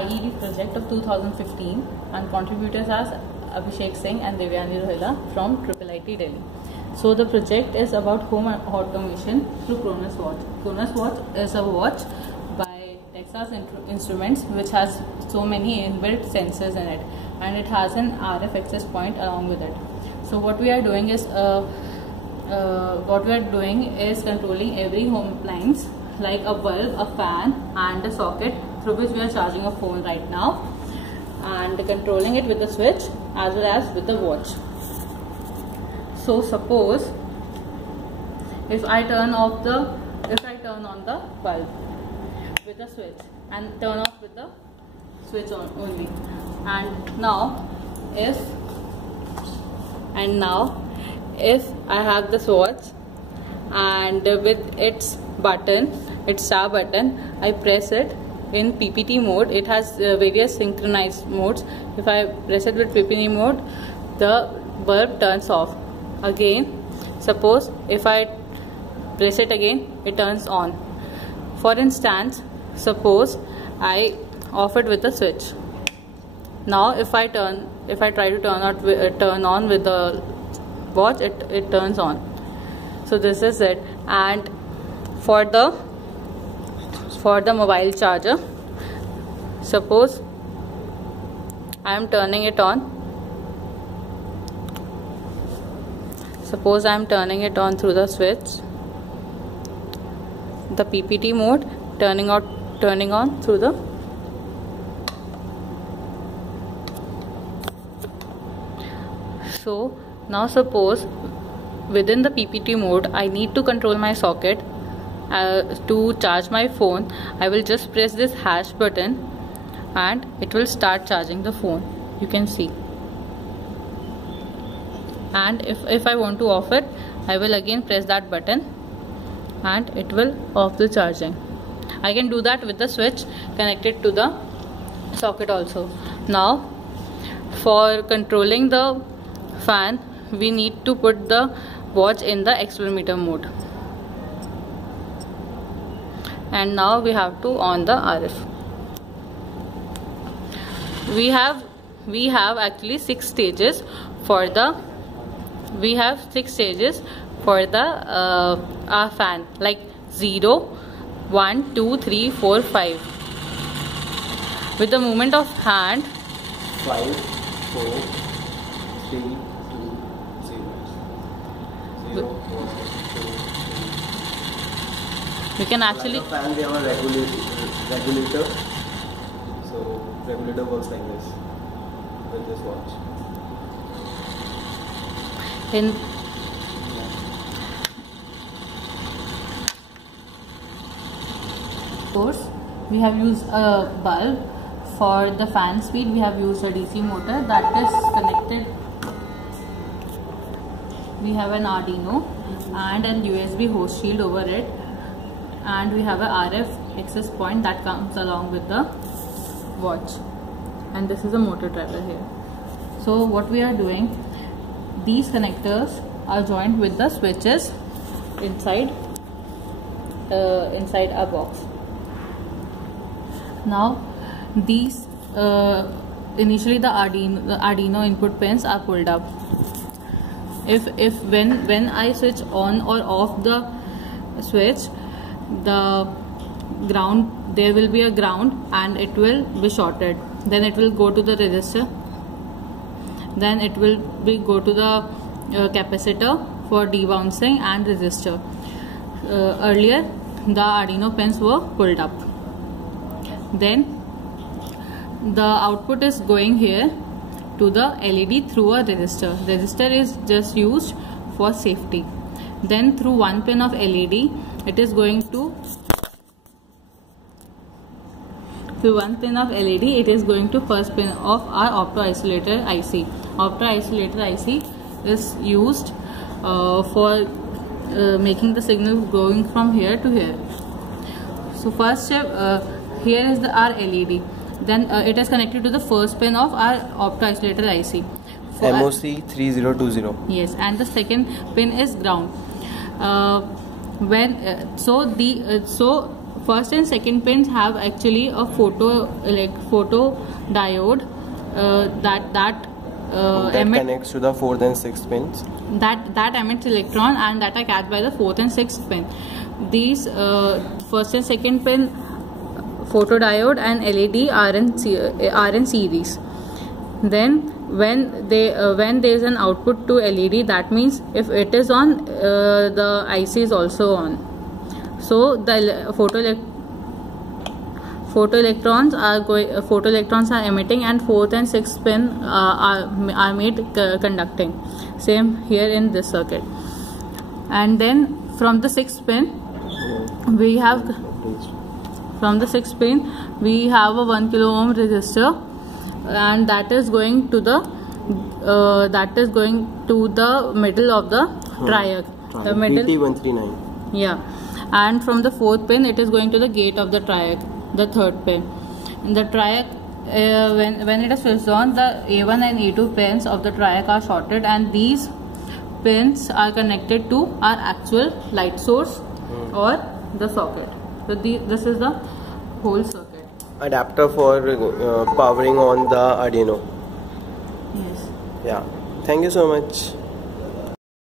IED project of 2015, and contributors are Abhishek Singh and Devyani Rohila from IIIT Delhi. So the project is about home automation through Cronus Watch. Cronus Watch is a watch by Texas Instruments which has so many inbuilt sensors in it, and it has an RF access point along with it. So what we are doing is controlling every home appliance like a bulb, a fan and a socket through which we are charging a phone right now, and controlling it with the switch as well as with the watch. So suppose if I turn on the bulb with the switch and turn off with the switch on only, and now if I have this watch and with its star button, I press it in PPT mode. It has various synchronized modes. If I press it with PPT mode, the bulb turns off. Again, suppose if I press it again, it turns on. For instance, suppose I off it with the switch. Now if I try to turn on with the watch, it turns on. So this is it. And for the mobile charger, suppose I am turning it on. Suppose I am turning it on through the switch, the PPT mode, turning on through the so now suppose within the PPT mode I need to control my socket to charge my phone. I will just press this hash button and it will start charging the phone. You can see. And if I want to off it, I will again press that button and it will off the charging. I can do that with the switch connected to the socket also. Now for controlling the fan, we need to put the watch in the accelerometer mode, and now we have to on the RF. We have actually 6 stages for the our fan, like 0, 1, 2, 3, 4, 5. With the movement of hand, 5, 4, 3, 2, 0, 0, 1, 2, 3. we can actually. Like a fan, we have a regulator. So regulator works like this with this watch. Of course, we have used a bulb. For the fan speed, we have used a DC motor that is connected. We have an Arduino and an USB host shield over it, and we have a RF access point that comes along with the watch, and this is a motor driver here. So what we are doing, these connectors are joined with the switches inside a box. Now these initially the Arduino input pins are pulled up. When I switch on or off the switch, the ground, there will be a ground and it will be shorted. Then it will go to the resistor. Then it will go to the capacitor for debouncing and resistor. Earlier the Arduino pins were pulled up. Then the output is going here to the LED through a resistor. Resistor is just used for safety. Then through one pin of LED, it is going to first pin of our opto isolator IC. Opto isolator IC is used for making the signal going from here to here. So first step, here is our LED. Then it is connected to the first pin of our opto isolator IC. MOC 3020. Yes, and the second pin is ground. So first and second pins have actually a photo diode that connects to the 4th and 6th pins. That emits electron, and that are catched by the 4th and 6th pin. These first and second pin photodiode and LED are in series. Then when there is an output to LED, that means if it is on, the IC is also on. So the photoelectrons are emitting, and 4th and 6th pin are made conducting. Same here in this circuit. And then from the 6th pin we have a 1 kilo ohm resistor, and that is going to the middle of the triac. The middle BT139. Yeah. And from the 4th pin it is going to the gate of the triac, the 3rd pin. In the triac, when it is switched on, the A1 and A2 pins of the triac are shorted, and these pins are connected to our actual light source or the socket. So this is the whole circuit. Adapter for powering on the Arduino. Yes. Yeah. Thank you so much.